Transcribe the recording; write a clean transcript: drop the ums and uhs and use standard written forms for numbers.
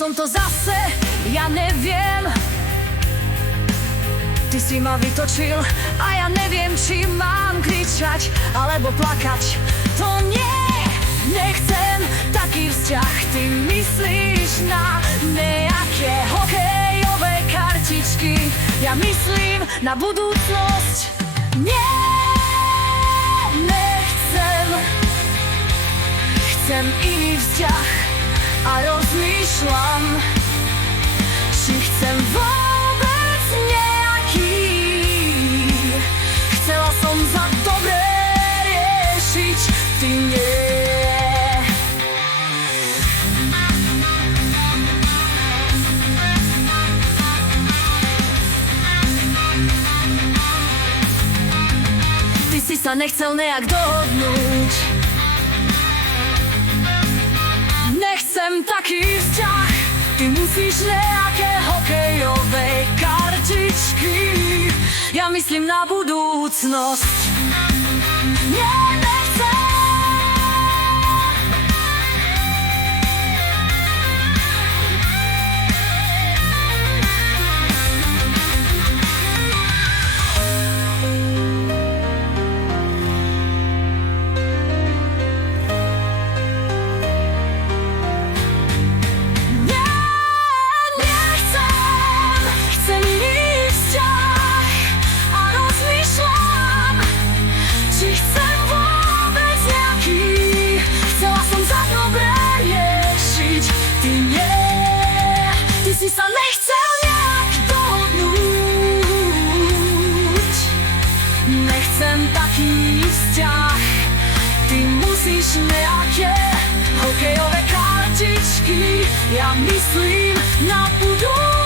som to zase, ja neviem. Ty si ma vytočil a ja neviem, či mám kričať alebo plakať. To nie, nechcem taký vzťah. Ty myslíš na nejaké hokejové kartičky, ja myslím na budúcnosť. Nie, nechcem. Chcem iný vzťah a rozmýšľam, či chcem vôbec nejaký. Chcela som za dobre riešiť, ty nie. Ty si sa nechcel nejak dohodnúť. Nechcem taký vzťah. Ty musíš nejaké hokejové kartičky, ja myslím na budúcnosť. Nie, nechcem. Si sa nechcel nejak dohodnúť. Nechcem taký vzťah. Ty musíš nejaké hokejové kartičky, ja myslím na budúcnosť.